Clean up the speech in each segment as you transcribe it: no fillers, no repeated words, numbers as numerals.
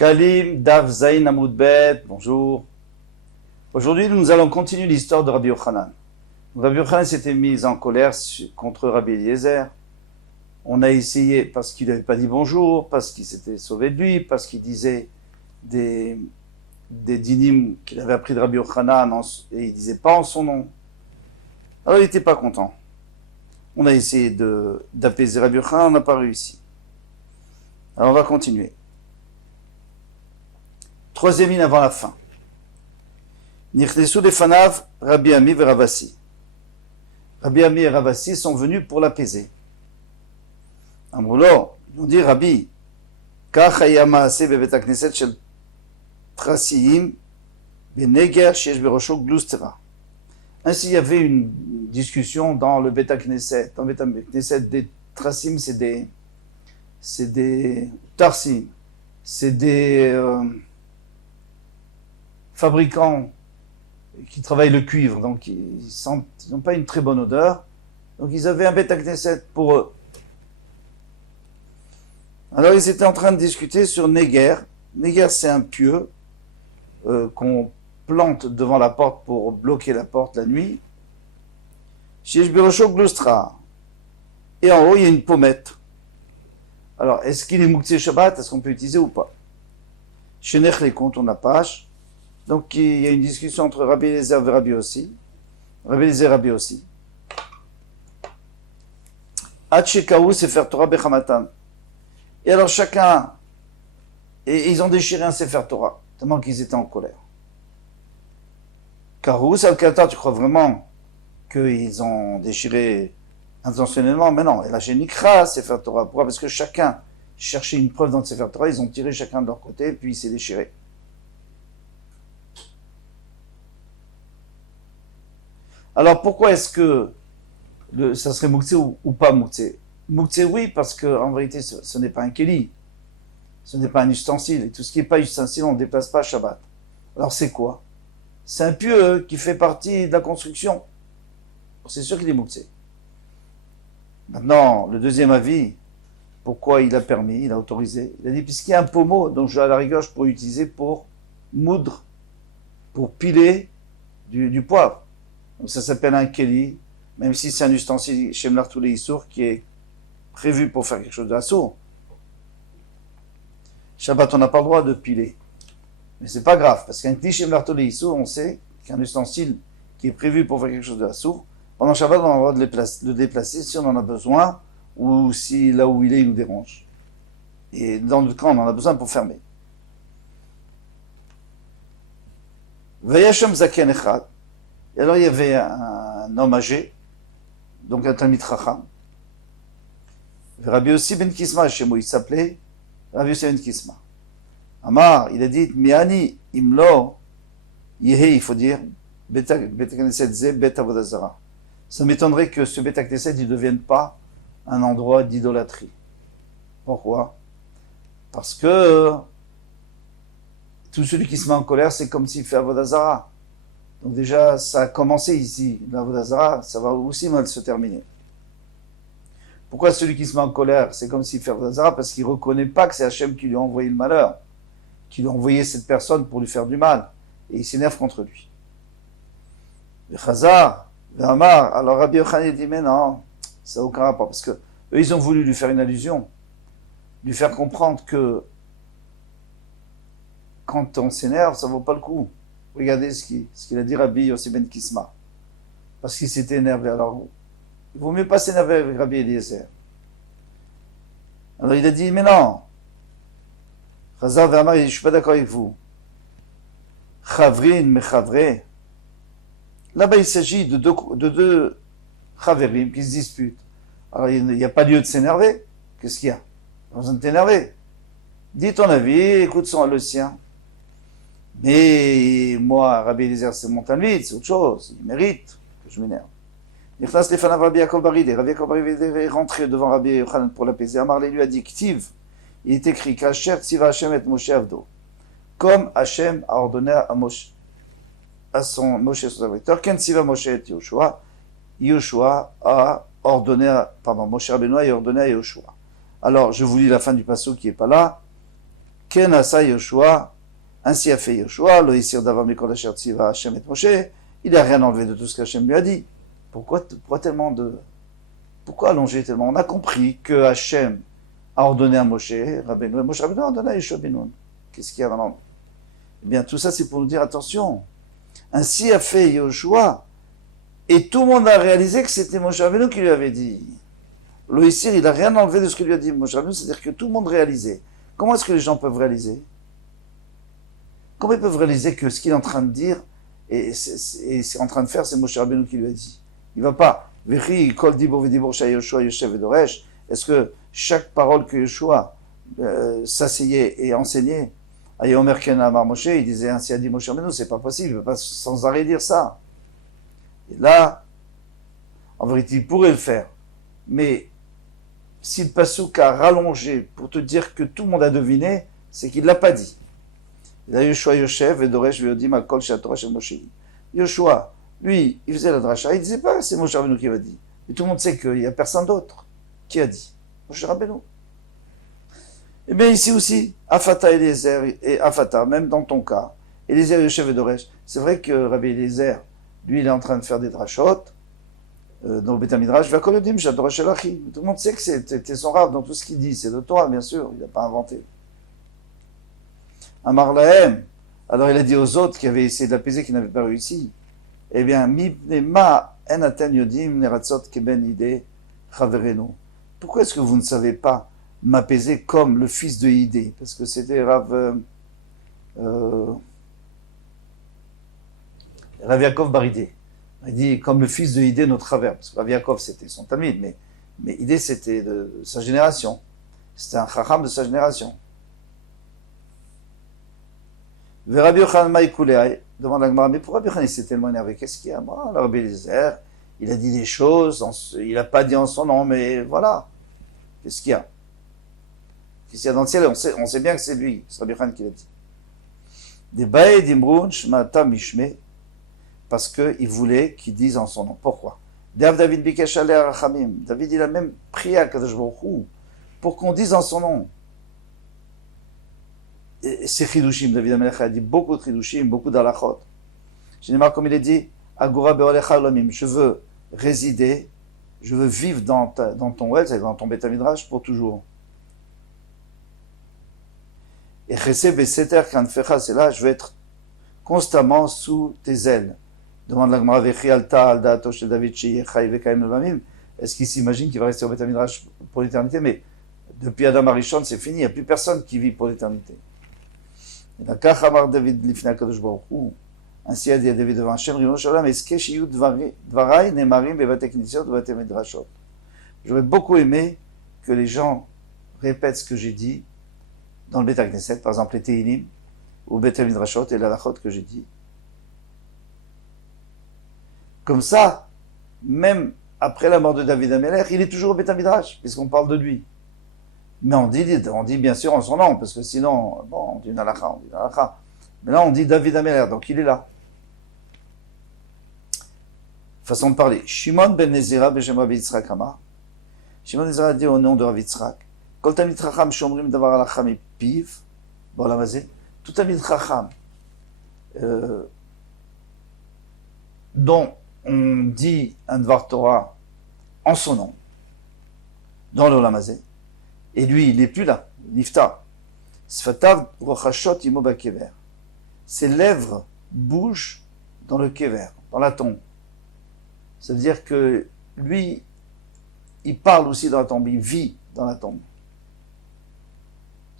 Shkalim, Daf Zain Amoud Bet, bonjour. Aujourd'hui, nous allons continuer l'histoire de Rabbi Yochanan. Rabbi Yochanan s'était mis en colère contre Rabbi Eliezer. On a essayé, parce qu'il n'avait pas dit bonjour, parce qu'il s'était sauvé de lui, parce qu'il disait des dynimes qu'il avait appris de Rabbi Yochanan et il ne disait pas en son nom. Alors il n'était pas content. On a essayé d'apaiser Rabbi Yochanan, on n'a pas réussi. Alors on va continuer. Troisième ligne avant la fin. Nichnesu lefanav Rabbi Ami et Ravasi. Rabbi Ami et Ravasi sont venus pour l'apaiser. Amroulo, ils ont dit Rabbi, Kach haya maaseh bebet hakneset shel trasiim beneger sheyesh berosho glustera. Ainsi, il y avait une discussion dans le Bet HaKnesset. Dans le Bet HaKnesset, des trasim, c'est des tarsim, c'est des fabricants qui travaillent le cuivre, donc ils n'ont pas une très bonne odeur. Donc ils avaient un Bet HaKnesset pour eux. Alors ils étaient en train de discuter sur Neger. Neger, c'est un pieu qu'on plante devant la porte pour bloquer la porte la nuit. Sheyesh berosho glustra. Et en haut, il y a une pommette. Alors, est-ce qu'il est Mouktsé Shabbat? Est-ce qu'on peut utiliser ou pas? Shenech les comptes, on a page. Donc, il y a une discussion entre Rabbi Eliezer et Rabbi Yossi. Rabbi Eliezer et Rabbi Yossi. Ad shekaou sefer Torah bechamatan. Et alors, chacun... Et ils ont déchiré un sefer Torah, tellement qu'ils étaient en colère. Karous al-Kata, tu crois vraiment qu'ils ont déchiré intentionnellement? Mais non, et la Génikra, Sefer Torah. Pourquoi? Parce que chacun cherchait une preuve dans le Sefer Torah, ils ont tiré chacun de leur côté, puis il s'est déchiré. Alors pourquoi est-ce que ça serait Mouktsé ou pas Mouktsé? Mouktsé, oui, parce qu'en vérité, ce n'est pas un Kéli, ce n'est pas un ustensile, et tout ce qui n'est pas ustensile, on ne déplace pas Shabbat. Alors c'est quoi? C'est un pieu qui fait partie de la construction. C'est sûr qu'il est Mouktsé. Maintenant, le deuxième avis, pourquoi il a permis, il a autorisé? Il a dit, puisqu'il y a un pommeau, donc à la rigueur, je pourrais utiliser pour moudre, pour piler du poivre. Donc ça s'appelle un keli, même si c'est un ustensile chez Mlartoulé Issour qui est prévu pour faire quelque chose de assour. Shabbat, on n'a pas le droit de piler. Mais c'est pas grave, parce qu'un kli chez Mlartoulé Issour, on sait qu'un ustensile qui est prévu pour faire quelque chose de assour, pendant Shabbat, on a le droit de le déplacer si on en a besoin, ou si là où il est, il nous dérange. Et dans le cas, on en a besoin pour fermer. Vayashem zaken echad. Et alors, il y avait un homme âgé, donc un Talmid Chacham. Rabbi Yossi ben Kisma, chez moi, il s'appelait Rabbi Yossi ben Kisma. Amar, il a dit, Miani imlo, yehe, il faut dire, Bet HaKnesset ze, Bet Avodah Zara. Ça m'étonnerait que ce Bet HaKnesset ne devienne pas un endroit d'idolâtrie. Pourquoi? Parce que tout celui qui se met en colère, c'est comme s'il fait Avodah Zara. Donc déjà, ça a commencé ici. L'Avodah Zara, ça va aussi mal se terminer. Pourquoi celui qui se met en colère, c'est comme s'il fait Avodah Zara? Parce qu'il ne reconnaît pas que c'est Hachem qui lui a envoyé le malheur, qui lui a envoyé cette personne pour lui faire du mal. Et il s'énerve contre lui. Le Chazar, Amar, alors Rabbi Yochanan dit, mais non, ça n'a aucun rapport, parce que eux, ils ont voulu lui faire une allusion, lui faire comprendre que quand on s'énerve, ça ne vaut pas le coup. Regardez ce qu'il a dit Rabbi Yossi ben Kisma, parce qu'il s'était énervé. Alors, il vaut mieux pas s'énerver avec Rabbi Eliezer. Alors il a dit, mais non, Chazar Amar, il dit, je ne suis pas d'accord avec vous. Chavrin, mechavre. Là-bas, il s'agit de deux chaverim qui se disputent. Alors, il n'y a pas lieu de s'énerver. Qu'est-ce qu'il y a? Pas besoin de t'énerver. Dis ton avis, écoute le sien. Mais moi, Rabbi Eliezer, c'est mon talmid, c'est autre chose. Il mérite que je m'énerve. Nichnas lefanav Rabbi Yaakov bar Hillel. Rabbi Yaakov bar Hillel est rentré devant Rabbi Yochanan pour l'apaiser. Amarlé lui a dit, Ktiv, il est écrit, Kasher tziva Hashem et Moshe avdo. Comme Hashem a ordonné à Moshe, à son Moshe, son serviteur, Ken tziva Moshe et Yoshua, Yoshua a ordonné, Moshe Rabbeinu a ordonné à Yoshua. Alors, je vous lis la fin du passage qui n'est pas là. Ken asa Yoshua, ainsi a fait Yoshua, lo isir davar mikol asher tziva Hashem et Moshe, il n'a rien enlevé de tout ce qu'Hachem lui a dit. Pourquoi allonger tellement? On a compris que Hachem a ordonné à Moshe Rabbeinu, et Moshe Rabbeinu a ordonné à Yoshua ben Nun. Qu'est-ce qu'il y a maintenant? Eh bien, tout ça, c'est pour nous dire, attention, ainsi a fait Yoshua, et tout le monde a réalisé que c'était Moshe Rabbeinu qui lui avait dit. Lo isir, il n'a rien enlevé de ce que lui a dit Moshe Rabbeinu, c'est-à-dire que tout le monde réalisait. Comment est-ce que les gens peuvent réaliser? Comment ils peuvent réaliser que ce qu'il est en train de dire et c'est en train de faire, c'est Moshe Rabbeinu qui lui a dit? Il ne va pas. Est-ce que chaque parole que Yoshua s'asseyait et enseignait, Ayomer Ken Amar Moshe, il disait ainsi a dit Moshe Rabbeinu, c'est pas possible, il ne peut pas sans arrêt dire ça. Et là, en vérité, il pourrait le faire. Mais si le Passouk a rallongé pour te dire que tout le monde a deviné, c'est qu'il ne l'a pas dit. Il a Yoshua Yoshev et Doresh Veodim Akol Shatorah Shel Moshe. Yoshua, lui, il faisait la dracha, il ne disait pas c'est Moshe Rabbeinu qui l'a dit. Et tout le monde sait qu'il n'y a personne d'autre qui a dit. Moshe Rabbeinu. Eh bien ici aussi, Afata Eliezer et Afata, même dans ton cas, Eliezer Yoshev et Doresh, c'est vrai que Rabbi Eliezer, lui, il est en train de faire des drachot, dans le Beth Midrash, Vakolodim Shatorah Shel Achi. Tout le monde sait que c'était son rave dans tout ce qu'il dit, c'est le Torah, bien sûr, il n'a pas inventé. Amar Lahem, alors il a dit aux autres qui avaient essayé d'apaiser, qui n'avaient pas réussi, eh bien, ma en aten yodim neratzot keben ide chaverenu. Pourquoi est-ce que vous ne savez pas m'apaiser comme le fils de Idé? Parce que c'était Rav Yaakov Baridé. Il dit comme le fils de Idé, notre Rav. Parce que Rav Yaakov c'était son tamid, mais Idé c'était de sa génération. C'était un chacham de sa génération. Rabbi Yochanan Maïkoulé demande à Gemara, mais pourquoi Rabbi Yochanan s'est tellement énervé? Qu'est-ce qu'il y a? Moi, Rabbi Eliezer, il a dit des choses, il n'a pas dit en son nom, mais voilà. Qu'est-ce qu'il y a? Qu'est-ce qu'il y a dans le ciel? On sait bien que c'est lui, c'est Rabbi Yochanan qui l'a dit. Des bae d'imroun shmata mishme, parce qu'il voulait qu'ils disent en son nom. Pourquoi? David bikesh alei arachamim. David, il a même prié à Kadosh Baruch Hu pour qu'on dise en son nom. C'est Chidushim, David Amelech a dit beaucoup de Chidushim, beaucoup d'alachot. Je n'ai marre comme il est dit, Agora be'olecha olamim, je veux résider, je veux vivre dans ton well, c'est-à-dire dans ton Beth Midrash pour toujours. Et Chesed be'seter kanfecha, c'est là, je veux être constamment sous tes ailes. Demande la Gemara vechi alta al da'ato shel David sheyechai vekaim olamim. Est-ce qu'il s'imagine qu'il va rester au Beth Midrash pour l'éternité? Mais depuis Adam Arishon, c'est fini, il n'y a plus personne qui vit pour l'éternité. Ainsi a dit David devant Hachem, j'aurais beaucoup aimé que les gens répètent ce que j'ai dit dans le Beth Knesset, par exemple les Teilim, ou Beth Midrashot et l'Alachot que j'ai dit. Comme ça, même après la mort de David Amelech, il est toujours au Beth Midrash, puisqu'on parle de lui. Mais on dit bien sûr en son nom, parce que sinon, bon, on dit Nalacha. Mais là, on dit David Amelech, donc il est là. Façon de parler. Shimon ben Nezira beshem Rabbi Yitzhak Amar. Shimon ben Nezira a dit au nom de Rabbi Yitzhak, Kol tamid chacham shomrim davar alacha mipiv, בעולם הזה, tout tamid chacham, dont on dit un Dvar Torah en son nom, dans l'Olam Hazé, et lui, il n'est plus là, Nifta. Sfatav rochashot imo bakever. Ses lèvres bougent dans le kever, dans la tombe. Ça veut dire que lui, il parle aussi dans la tombe, il vit dans la tombe.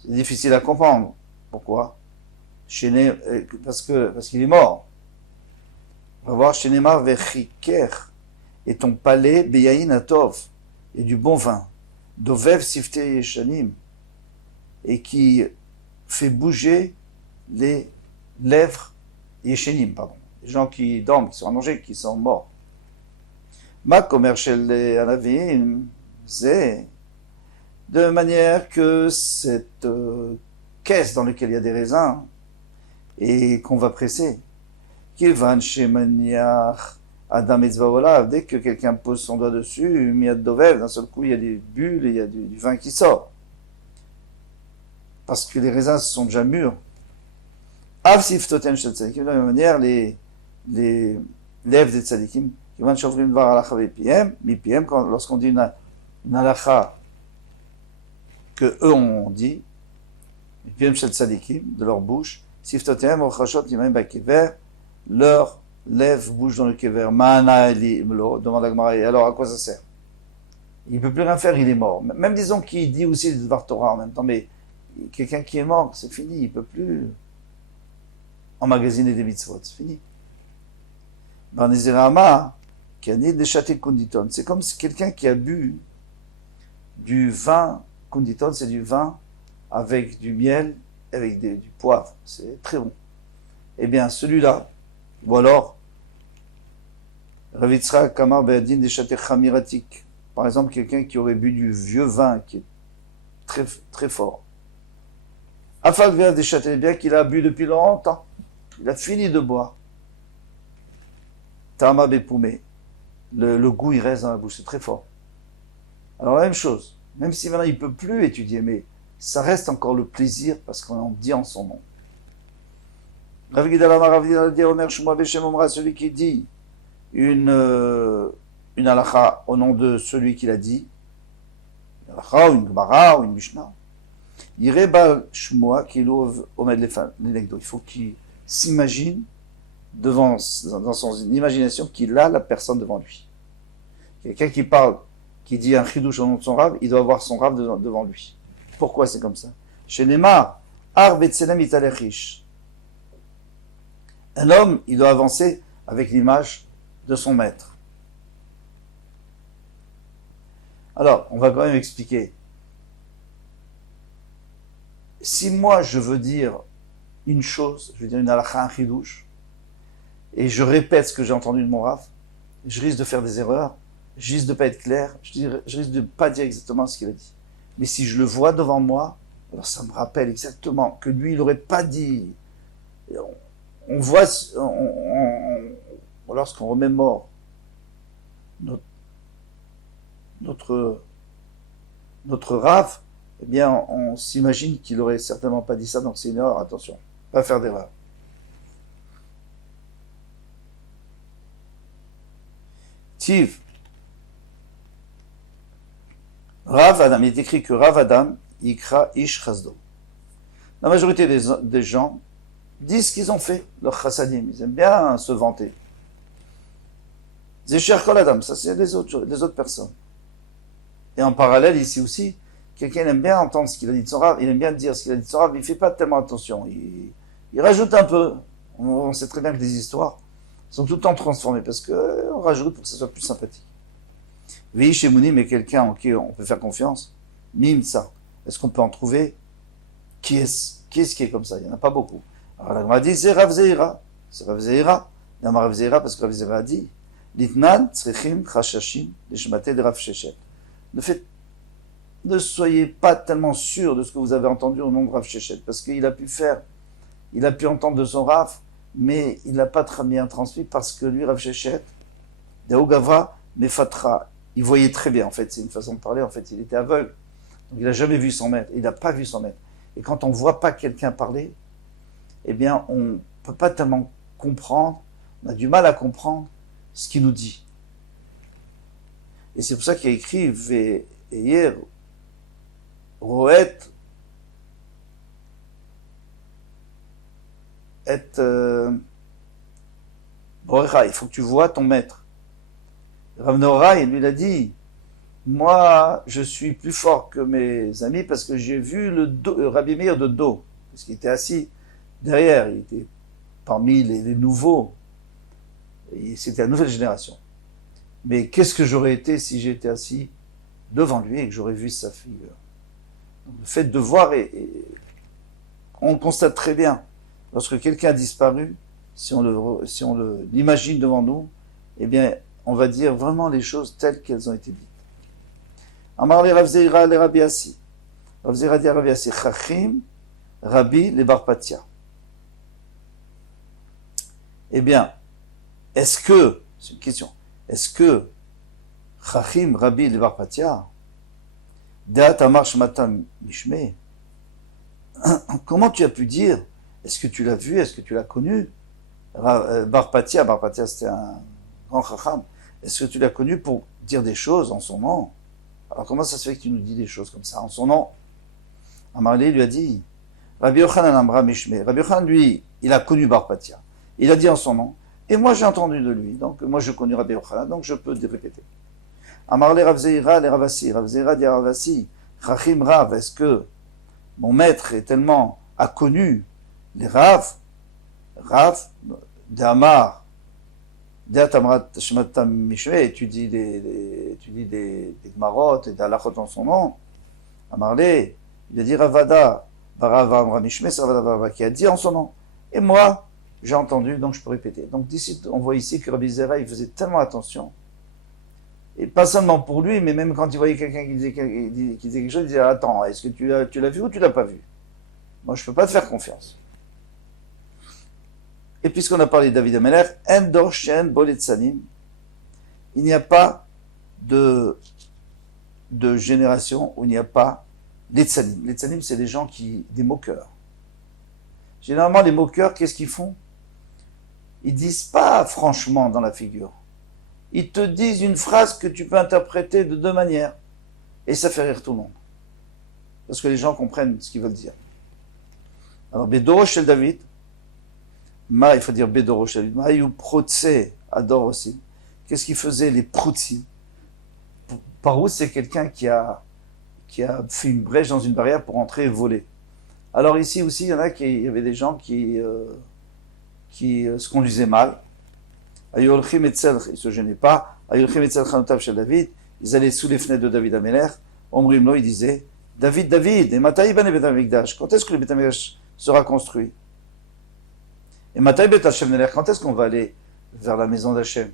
C'est difficile à comprendre. Pourquoi? Parce qu'il est mort. On va voir chez Neymar Vechiker, et ton palais Beyaïn Atov, et du bon vin. Dovev Sifte Yeshanim, et qui fait bouger les lèvres Yeshanim, pardon. Les gens qui dorment, qui sont allongés, qui sont morts. Ma commercial Anavim, c'est de manière que cette caisse dans laquelle il y a des raisins et qu'on va presser, Kilvan Shemaniach Adam Etzvaolav, dès que quelqu'un pose son doigt dessus, Miad Dovev, d'un seul coup il y a des bulles et il y a du vin qui sort. parce que les raisins sont déjà mûrs. Av siftoten shel tzadikim, de la même manière, les lèvres des tzadikim, qui vont shofrim dvar halacha mipiem, lorsqu'on dit une halacha que eux ont dit, mipiem shel tzadikim, de leur bouche, siftotem ochashot yimayim bakever, leurs lèvres bougent dans le kever, ma'ana eli imlo, demande à Gemara, alors à quoi ça sert? Il ne peut plus rien faire, il est mort. Même disons qu'il dit aussi le Dvar Torah en même temps, mais quelqu'un qui est mort, c'est fini, il ne peut plus emmagasiner des mitzvot, c'est fini. Banizirama, qui a né des châtés kunditon, c'est comme si quelqu'un qui a bu du vin, kunditon c'est du vin avec du miel, avec du poivre, c'est très bon. Eh bien, celui-là, ou alors, Ravitsra Kamar Be'adin des châtés chamiratik. Par exemple, quelqu'un qui aurait bu du vieux vin qui est très, très fort. Afal vient des châtés bien qu'il a bu depuis longtemps. Il a fini de boire. Tama Bepoumé. Le goût, il reste dans la bouche. C'est très fort. Alors, la même chose. Même si maintenant il ne peut plus étudier, mais ça reste encore le plaisir parce qu'on en dit en son nom. Rav Gidalama, Rav Gidalama, Omer Shmoa Beshem Omra, celui qui dit une halakha au nom de celui qui l'a dit, une halakha ou une gemara ou une mishnah, Yirebal Shmoa Kilov Omed Lenegdo. Il faut qu'il s'imagine dans son imagination qu'il a la personne devant lui. Quelqu'un qui parle, qui dit un chidouche au nom de son rave, il doit avoir son rave devant lui. Pourquoi c'est comme ça? Chez Neymar, Ar Betselem Italechish. Un homme, il doit avancer avec l'image de son maître. Alors, on va quand même expliquer. Si moi, je veux dire une chose, je veux dire une halakha, un chidouche, et je répète ce que j'ai entendu de mon raf, je risque de faire des erreurs, je risque de ne pas être clair, je risque de ne pas dire exactement ce qu'il a dit. Mais si je le vois devant moi, alors ça me rappelle exactement que lui, il n'aurait pas dit. On voit, lorsqu'on remémore notre raf, eh bien, on s'imagine qu'il n'aurait certainement pas dit ça, donc c'est une erreur, attention, pas faire d'erreur. Tiv. Rav Adam, il est écrit que Rav Adam, Yikra Ish Chasdo. La majorité des gens disent ce qu'ils ont fait, leur chassadim, ils aiment bien se vanter. Zécher Kol Adam, ça c'est les autres personnes. Et en parallèle, ici aussi, quelqu'un aime bien entendre ce qu'il a dit de son Rav, il aime bien dire ce qu'il a dit de son Rav, il ne fait pas tellement attention, il rajoute un peu. On sait très bien que des histoires sont tout le temps transformées, parce qu'on rajoute pour que ça soit plus sympathique. Vi chez Mouni, mais quelqu'un en qui on peut faire confiance, mime ça. Est-ce qu'on peut en trouver? Qui est-ce qui est comme ça? Il n'y en a pas beaucoup. Alors la Gemara dit, c'est Rav Zeira. C'est Rav Zeira. Il y a Rav Zeira parce que Rav Zeira a dit, Litnan, Tzrechim, Chashashim, Leshmate de Rav Shechet. Ne soyez pas tellement sûr de ce que vous avez entendu au nom de Rav Shechet, parce qu'il a pu entendre de son Rav, mais il n'a pas très bien transmis parce que lui, Rav Shechet, Daou Gavra, Mefatra, il voyait très bien, en fait, c'est une façon de parler, en fait, il était aveugle. Donc il n'a jamais vu son maître, il n'a pas vu son maître. Et quand on ne voit pas quelqu'un parler, eh bien, on ne peut pas tellement comprendre, on a du mal à comprendre ce qu'il nous dit. Et c'est pour ça qu'il a écrit Ve'yer Roet Borecha, il faut que tu vois ton maître. Rav Norai, lui, il a dit, moi, je suis plus fort que mes amis parce que j'ai vu Rabbi Meir de dos, parce qu'il était assis derrière, il était parmi les nouveaux, c'était la nouvelle génération. Mais qu'est-ce que j'aurais été si j'étais assis devant lui et que j'aurais vu sa figure? Donc, le fait de voir, on constate très bien, lorsque quelqu'un a disparu, si on l'imagine devant nous, eh bien, on va dire vraiment les choses telles qu'elles ont été dites. Amar le Rav Zeira le Rabbi Assi. Rav Zeira dit à Rabbi Assi, Chachim, Rabbi le Bar Patia. Eh bien, c'est une question, est-ce que Chachim, Rabbi le Bar Patia, Deat Amar Shmatam Mishme, comment tu as pu dire, est-ce que tu l'as vu, est-ce que tu l'as connu? Bar Patia c'était un grand chacham, est-ce que tu l'as connu pour dire des choses en son nom? Alors comment ça se fait que tu nous dis des choses comme ça en son nom? Amarli lui a dit, Rabbi Yochanan Amra Mishme, Rabbi Yochanan lui, il a connu Bar Patia, il a dit en son nom, et moi j'ai entendu de lui, donc moi je connais Rabbi Yochanan, donc je peux te répéter. Amarli Rav Zeira le Ravasi, Rav Zeira dit à Ravasi, Chachim Rav, est-ce que mon maître est tellement a connu les Rav, d'Amar, d'Atamrat Shmatam Mishme, tu dis des Gmarot et d'Alachot en son nom. Amarle, il a dit Ravada, Barav Amra Mishme, c'est Ravada Barava qui a dit en son nom. Et moi, j'ai entendu, donc je peux répéter. Donc d'ici, on voit ici que Rabbi Zera, il faisait tellement attention. Et pas seulement pour lui, mais même quand il voyait quelqu'un qui disait quelque chose, il disait attends, est-ce que tu l'as vu ou tu l'as pas vu? Moi, je peux pas te faire confiance. Et puisqu'on a parlé de David Ameler, Endor Shen Boletzanim, il n'y a pas de génération où il n'y a pas l'Etzanim. L'Etzanim, c'est des gens des moqueurs. Généralement, les moqueurs, qu'est-ce qu'ils font? Ils disent pas franchement dans la figure. Ils te disent une phrase que tu peux interpréter de deux manières. Et ça fait rire tout le monde. Parce que les gens comprennent ce qu'ils veulent dire. Alors, Bedoro Shel David, il faut dire Bedoro Shel David, Maïou Protse adore aussi. Qu'est-ce qu'ils faisaient les Protsim? Par où c'est quelqu'un qui a fait une brèche dans une barrière pour entrer et voler. Alors ici aussi, il y avait des gens qui se conduisaient mal. Ils ne se gênaient pas. Ils allaient sous les fenêtres de David Ameler. Omrimlo, il disait David, et Mataï ben Bet Amikdash. Quand est-ce que le Bet Amikdash sera construit? Et Mataï Bet Hashem Neler, quand est-ce qu'on va aller vers la maison d'Hachem?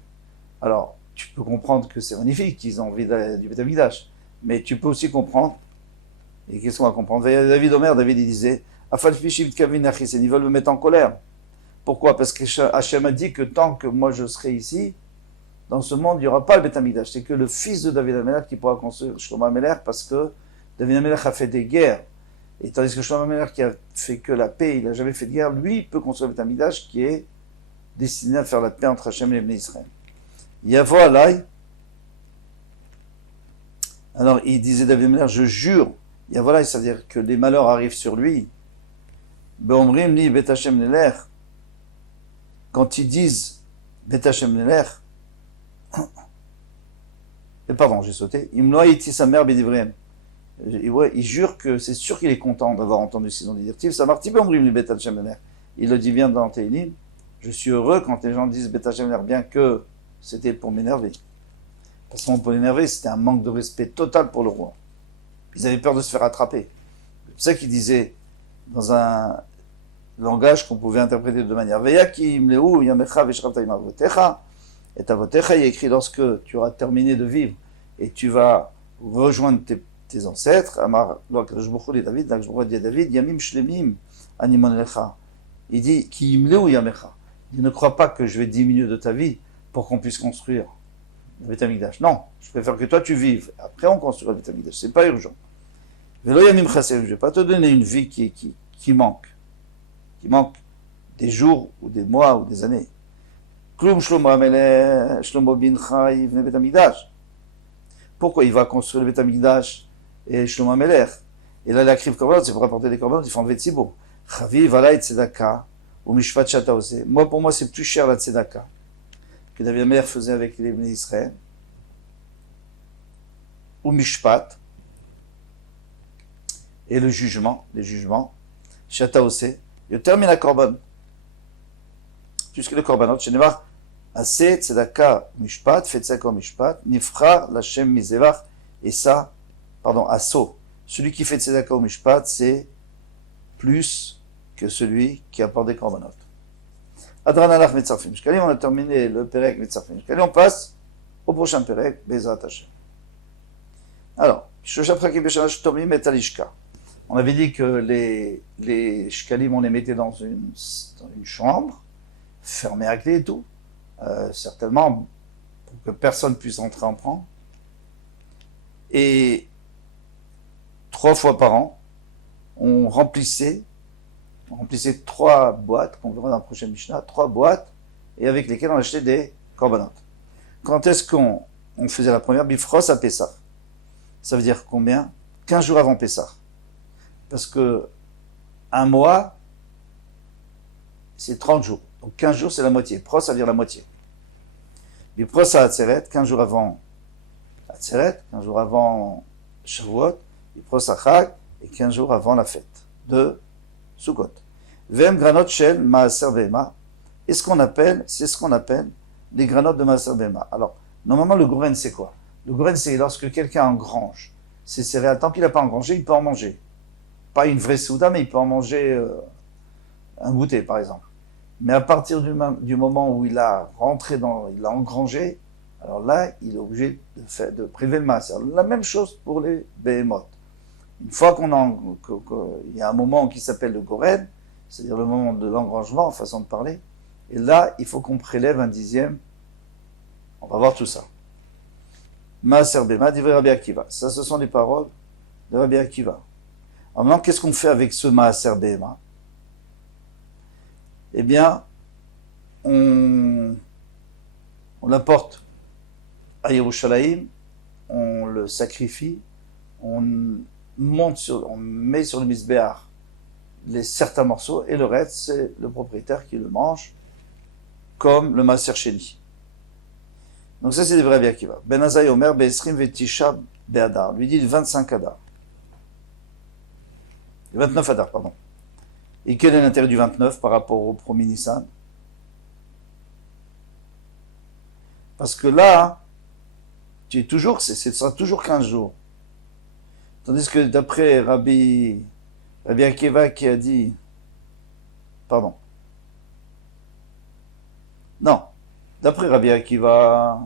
Alors, tu peux comprendre que c'est magnifique qu'ils ont envie du Bet Amikdash. Mais tu peux aussi comprendre, et qu'est-ce qu'on va comprendre? David il disait ils veulent me mettre en colère. Pourquoi? Parce que Hachem a dit que tant que moi je serai ici, dans ce monde, il n'y aura pas le Bet Amikdash. C'est que le fils de David Amelech qui pourra construire Shlomo Amelech, parce que David Amelech a fait des guerres. Et tandis que Shlomo Amelech qui a fait que la paix, il n'a jamais fait de guerre, lui peut construire le Bet Amikdash qui est destiné à faire la paix entre Hachem et les Israël. Yavo Alay. Alors il disait David Amelech, je jure, Yavo Alay, c'est-à-dire que les malheurs arrivent sur lui. Be'omrim li Bet Hashem Nelech. Quand ils disent Bet Hashem Nelech, et pardon, j'ai sauté. Imnoïti sa mère Bédivrem. Il jure que c'est sûr qu'il est content d'avoir entendu ces noms directives. Ça marche peu omrim li Bet Hashem Nelech. Il le dit bien dans Teilim. Je suis heureux quand les gens disent Bet Hashem Nelech, bien que c'était pour m'énerver. Parce qu'on pour l'énerver, c'était un manque de respect total pour le roi. Ils avaient peur de se faire attraper. C'est pour ça qu'ils disaient dans un langage qu'on pouvait interpréter de deux manières. Veyakim lehu yamecha veshravtaim avotecha. Et avotecha, il y a écrit lorsque tu auras terminé de vivre et tu vas rejoindre tes ancêtres. Amar lo akadosh baruch hu li David, akadosh baruch hu dit à David, yamim shlemim animon lecha. Il dit ki imleu yamecha. Il ne croit pas que je vais diminuer de ta vie pour qu'on puisse construire le Bet Amikdash. Non, je préfère que toi tu vives. Après on construira le Bet Amikdash. C'est pas urgent. Velo yamim chasem. Je vais pas te donner une vie qui manque des jours ou des mois ou des années. Klum Shlomo Amelech, Shlomo bincha yivne Bet Amikdash. Pourquoi il va construire le Bet Amikdash et Shlomo Amelech? Et là, la kriv korbanot, c'est pour apporter des korbanot, il faut enlever de tzibur. Chaviv alay tzedaka ou mishpat shata oseh. Moi, pour moi, c'est plus cher la tzedaka que David Amelech faisait avec les Bnei Israël. Ou mishpat. Et les jugements, shata oseh. Il termine la korban. Jusque le korbanot, je ne vois assez tzedaka mishpat, fait tzedaka mishpat, nifra l'Hashem mizevach, et ça, asso. Celui qui fait tzedaka mishpat, c'est plus que celui qui apporte des korbanot. Adran alach metzarfim shkalim, on a terminé le perek metzarfim shkalim, on passe au prochain perek, Bezrat Hashem. Alors, shosha prakim b'shamash tomim et alishka. On avait dit que les shkalim, on les mettait dans une chambre, fermée à clé et tout, certainement pour que personne puisse entrer en prendre. Et 3 fois par an, on remplissait 3 boîtes, qu'on verra dans la prochaine Mishnah, 3 boîtes, et avec lesquelles on achetait des korbanot. Quand est-ce qu'on faisait la première? Bifros à Pessah. Ça veut dire combien? 15 jours avant Pessah. Parce que un mois, c'est 30 jours. Donc 15 jours, c'est la moitié. Pros, ça veut dire la moitié. Bifros à Atzeret, 15 jours avant Atzeret, 15 jours avant Shavuot, Bifros à Chag, et 15 jours avant la fête de Sukkot. Vem granot shel maaser behema. Et c'est ce qu'on appelle les granotes de maaser behema. Alors, normalement, le goren, c'est quoi? Le goren, c'est lorsque quelqu'un engrange ses céréales. Tant qu'il n'a pas engrangé, il peut en manger. Pas une vraie souda, mais il peut en manger un goûter, par exemple. Mais à partir du moment où il a engrangé, alors là, il est obligé de prélever le maaser. La même chose pour les behemoth. Une fois qu'il y a un moment qui s'appelle le goren, c'est-à-dire le moment de l'engrangement, en façon de parler, et là, il faut qu'on prélève un dixième. On va voir tout ça. Maaser Bema, divrei Rabbi Akiva. Ça, ce sont les paroles de Rabbi Akiva. Alors maintenant, qu'est-ce qu'on fait avec ce Maaser Bema? Eh bien, on l'apporte à Yerushalayim, on le sacrifie, on met sur le misbéach certains morceaux, et le reste, c'est le propriétaire qui le mange, comme le Maaser Sheni. Donc ça, c'est des vrais Rabbi Akiva. Ben Azai Omer, Be'esrim Ve'tisha Be'adar. Lui dit le 25 Adar. Le 29 Adar, pardon. Et quel est l'intérêt du 29 par rapport au premier Nissan? Parce que là, ce sera toujours 15 jours. Tandis que d'après Rabbi Akiva qui a dit, pardon, non, d'après Rabbi Akiva,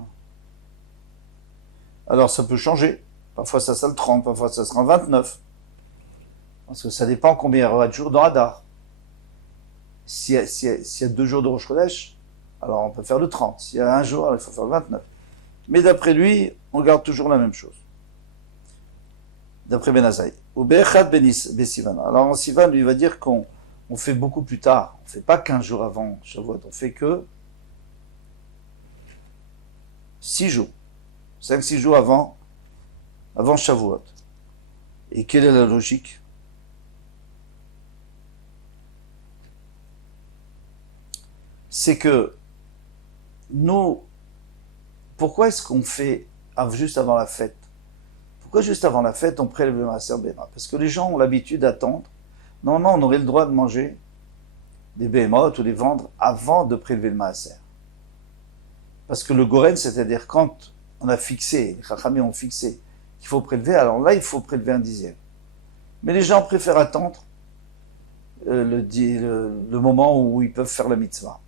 alors ça peut changer. Parfois ça sera le 30, parfois ça sera 29. Parce que ça dépend combien il y aura de jours dans Hadar. S'il y a 2 jours de Rosh Chodesh, alors on peut faire le 30. S'il y a 1 jour, alors il faut faire le 29. Mais d'après lui, on garde toujours la même chose. D'après Ben Azai. Ou Be'echad Besivan. Alors en Sivan, lui va dire qu'on fait beaucoup plus tard. On ne fait pas 15 jours avant Shavuot. On fait que 6 jours. 5-6 jours avant Shavuot. Et quelle est la logique? C'est que nous, pourquoi est-ce qu'on fait juste avant la fête? Pourquoi juste avant la fête, on prélève le Maaser Behema? Parce que les gens ont l'habitude d'attendre. Normalement, on aurait le droit de manger des Behemoth ou les vendre avant de prélever le Maaser. Parce que le Goren, c'est-à-dire quand on a fixé, les Chachamim ont fixé qu'il faut prélever, alors là, il faut prélever un dixième. Mais les gens préfèrent attendre le moment où ils peuvent faire la mitzvah.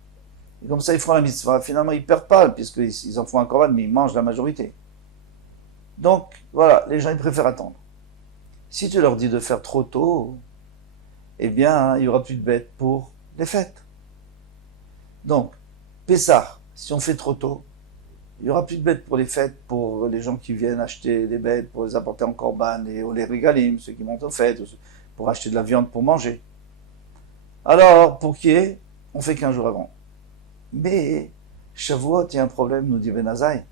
Et comme ça, ils font la mitzvah. Finalement, ils ne perdent pas, puisqu'ils en font un korban, mais ils mangent la majorité. Donc, voilà, les gens, ils préfèrent attendre. Si tu leur dis de faire trop tôt, eh bien, il n'y aura plus de bêtes pour les fêtes. Donc, Pessah, si on fait trop tôt, il n'y aura plus de bêtes pour les fêtes, pour les gens qui viennent acheter des bêtes, pour les apporter en korban, ou les régalim, ceux qui montent aux fêtes, pour acheter de la viande pour manger. Alors, pour qui est, on fait 15 jours avant. Mais, Shavuot, il y a un problème, nous dit Ben Azai,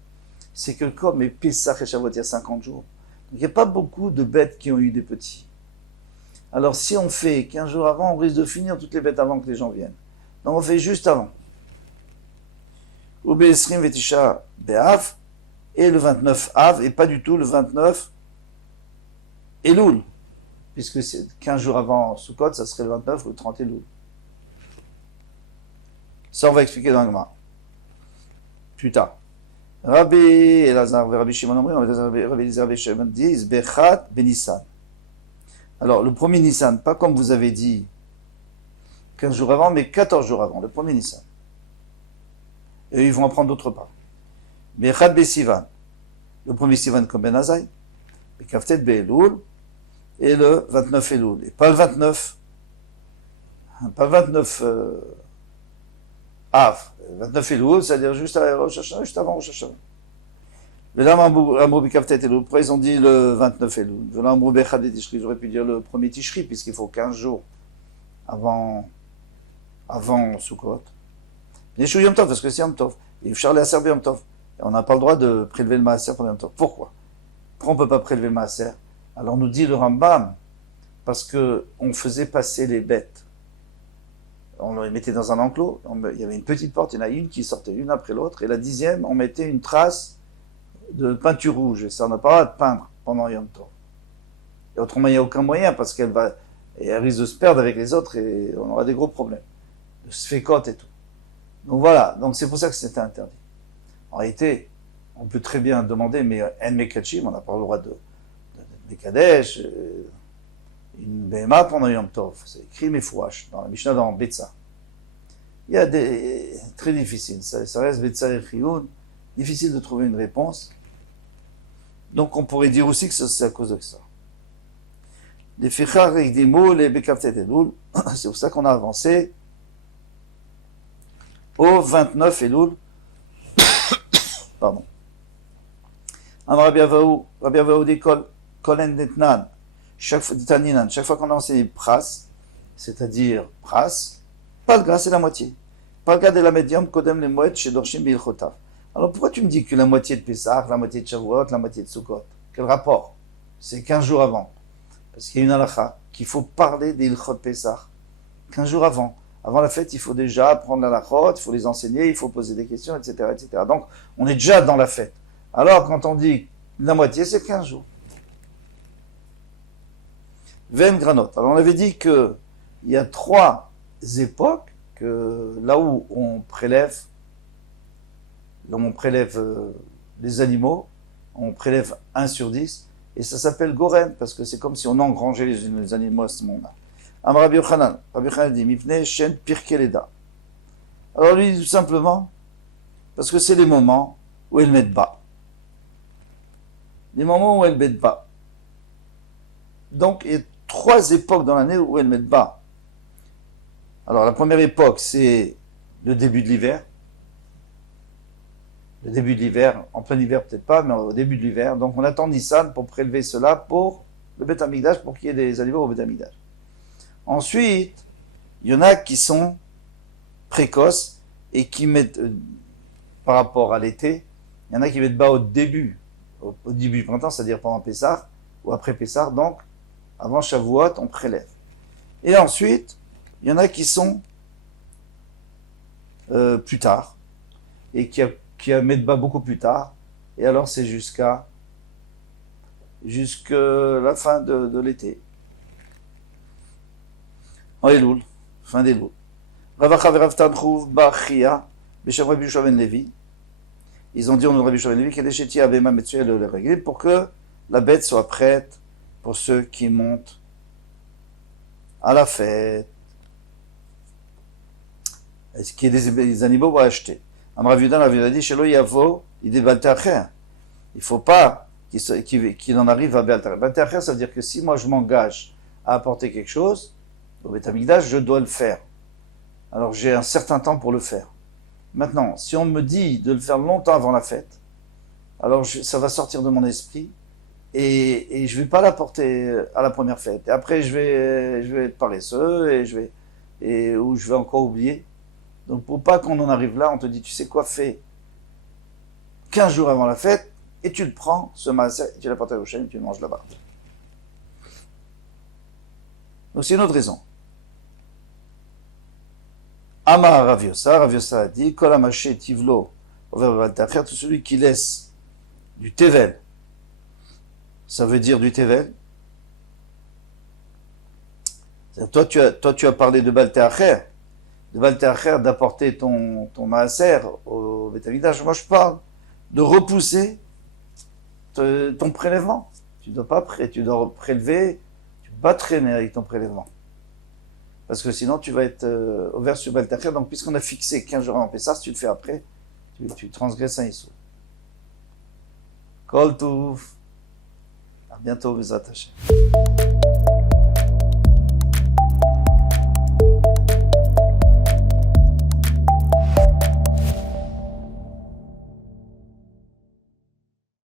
c'est que comme Pessah et Shavuot, il y a 50 jours, donc il n'y a pas beaucoup de bêtes qui ont eu des petits. Alors, si on fait 15 jours avant, on risque de finir toutes les bêtes avant que les gens viennent. Donc, on fait juste avant. Ou Be'esrim Ve'tisha Be'av, et le 29 Av, et pas du tout le 29 Elul, puisque c'est 15 jours avant Sukkot, ça serait le 29 ou le 30 Elul. Ça, on va expliquer dans le Gemara. Plus tard. Rabbi Elazar, Rabbi Shimon Amri, Rabbi Elazar, Rabbi Shimon disent Bechat Benissan. Alors, le premier Nissan, pas comme vous avez dit 15 jours avant, mais 14 jours avant, le premier Nissan. Et ils vont en prendre d'autres pas. Bechat Besivan, le premier Sivan comme Ben Azai, Bekaftet Be'elul, et le 29 Elul. Et pas le 29 Av. 29 Elul, c'est-à-dire juste avant Rosh Hashanah. Pourquoi ils ont dit le 29 Elul? J'aurais pu dire le premier Tishri, puisqu'il faut 15 jours avant Sukkot. Yeshu Yom Tov, parce que c'est Yom Tov. Et Charles a servi Yom Tov. Et on n'a pas le droit de prélever le Maaser pendant Yom Tov. Pourquoi? Pourquoi on ne peut pas prélever le Maaser? Alors nous dit le Rambam, parce que on faisait passer les bêtes. On les mettait dans un enclos, il y avait une petite porte, il y en a une qui sortait une après l'autre, et la 10e, on mettait une trace de peinture rouge, et ça, on n'a pas le droit de peindre pendant Yom Tov. Et autrement, il n'y a aucun moyen, parce qu'elle risque de se perdre avec les autres, et on aura des gros problèmes, de sfécote et tout. Donc voilà, donc c'est pour ça que c'était interdit. En réalité, on peut très bien demander, mais en Mekachim, on n'a pas le droit de Mekadesh, une Behema pendant Yom Tov. C'est écrit Mefouach dans la Mishnah dans Betsa. Il y a des très difficiles. Ça reste Betsa et Chiyun. Difficile de trouver une réponse. Donc on pourrait dire aussi que c'est à cause de ça. Les Fichar Ekdimo, les Bekaftet Elul, c'est pour ça qu'on a avancé au 29 Elul. Pardon. Rabbi Avaou dit Kolen Netnan. Chaque fois qu'on a enseigné pras, c'est-à-dire pras, palga c'est la moitié. Palga de la médium kodem le moed chez Dorshim bilchotav. Alors pourquoi tu me dis que la moitié de Pessah, la moitié de Shavuot, la moitié de Sukkot? Quel rapport? C'est 15 jours avant. Parce qu'il y a une halakha qu'il faut parler des ilchot Pessah 15 jours avant. Avant la fête, il faut déjà apprendre la halachot, il faut les enseigner, il faut poser des questions, etc., etc. Donc on est déjà dans la fête. Alors quand on dit la moitié, c'est 15 jours. Ven Granot. Alors on avait dit qu'il y a 3 époques que là où on prélève les animaux, on prélève 1 sur 10, et ça s'appelle Goren, parce que c'est comme si on engrangeait les animaux à ce moment-là. Am Rabbi Yochanan dit Mipne Shen Pirkeleda. Alors lui, tout simplement, parce que c'est les moments où elle met bas. Les moments où elle met bas. Donc, il y a 3 époques dans l'année où elle met bas. Alors, la première époque, c'est le début de l'hiver. Le début de l'hiver, en plein hiver peut-être pas, mais au début de l'hiver. Donc, on attend Nissan pour prélever cela pour le Beth Amikdash, pour qu'il y ait des animaux au Beth Amikdash. Ensuite, il y en a qui sont précoces et qui mettent, par rapport à l'été, il y en a qui mettent bas au début du printemps, c'est-à-dire pendant Pessah, ou après Pessah, donc, avant Shavuot, on prélève. Et ensuite, il y en a qui sont plus tard, et qui mettent bas beaucoup plus tard, et alors c'est jusqu'à la fin de l'été. En Elul, fin d'Elul. Ravacha v'Rav Tanchou b'Achia, b'Shem Rabbi Yehoshua ben Levi. Ils ont dit au nom de Rabbi Yehoshua ben Levi, Kedesheti Abema Metsuel le régler, pour que la bête soit prête pour ceux qui montent à la fête. Est-ce qu'il y a des animaux à acheter? Amrav Yudan a dit, Shelo Yavo, il est Baltacher. Il ne faut pas qu'il en arrive à Baltacher. Baltacher, ça veut dire que si moi je m'engage à apporter quelque chose, au Beth Amikdash, je dois le faire. Alors j'ai un certain temps pour le faire. Maintenant, si on me dit de le faire longtemps avant la fête, alors ça va sortir de mon esprit et je ne vais pas l'apporter à la première fête. Et après, je vais être paresseux ou je vais encore oublier. Donc pour pas qu'on en arrive là, on te dit, tu sais quoi, fais 15 jours avant la fête et tu le prends, ce maaser, tu l'apportes à Yerushalayim et tu le manges là-bas. Donc c'est une autre raison. Amar Rav Yosa a dit, Kol hamaché tivlo over baltacher, tout celui qui laisse du tevel, ça veut dire du tevel. Toi tu as parlé de baltacher, d'apporter ton maaser au Beth Amikdash. Moi je parle de repousser ton prélèvement. Tu dois prélever, tu ne peux pas traîner avec ton prélèvement. Parce que sinon, tu vas être ouvert sur Baltacher. Donc, puisqu'on a fixé 15 jours avant Pessah, si tu le fais après, tu transgresses un issou. Kol Touf. À bientôt, Bezat Hashem.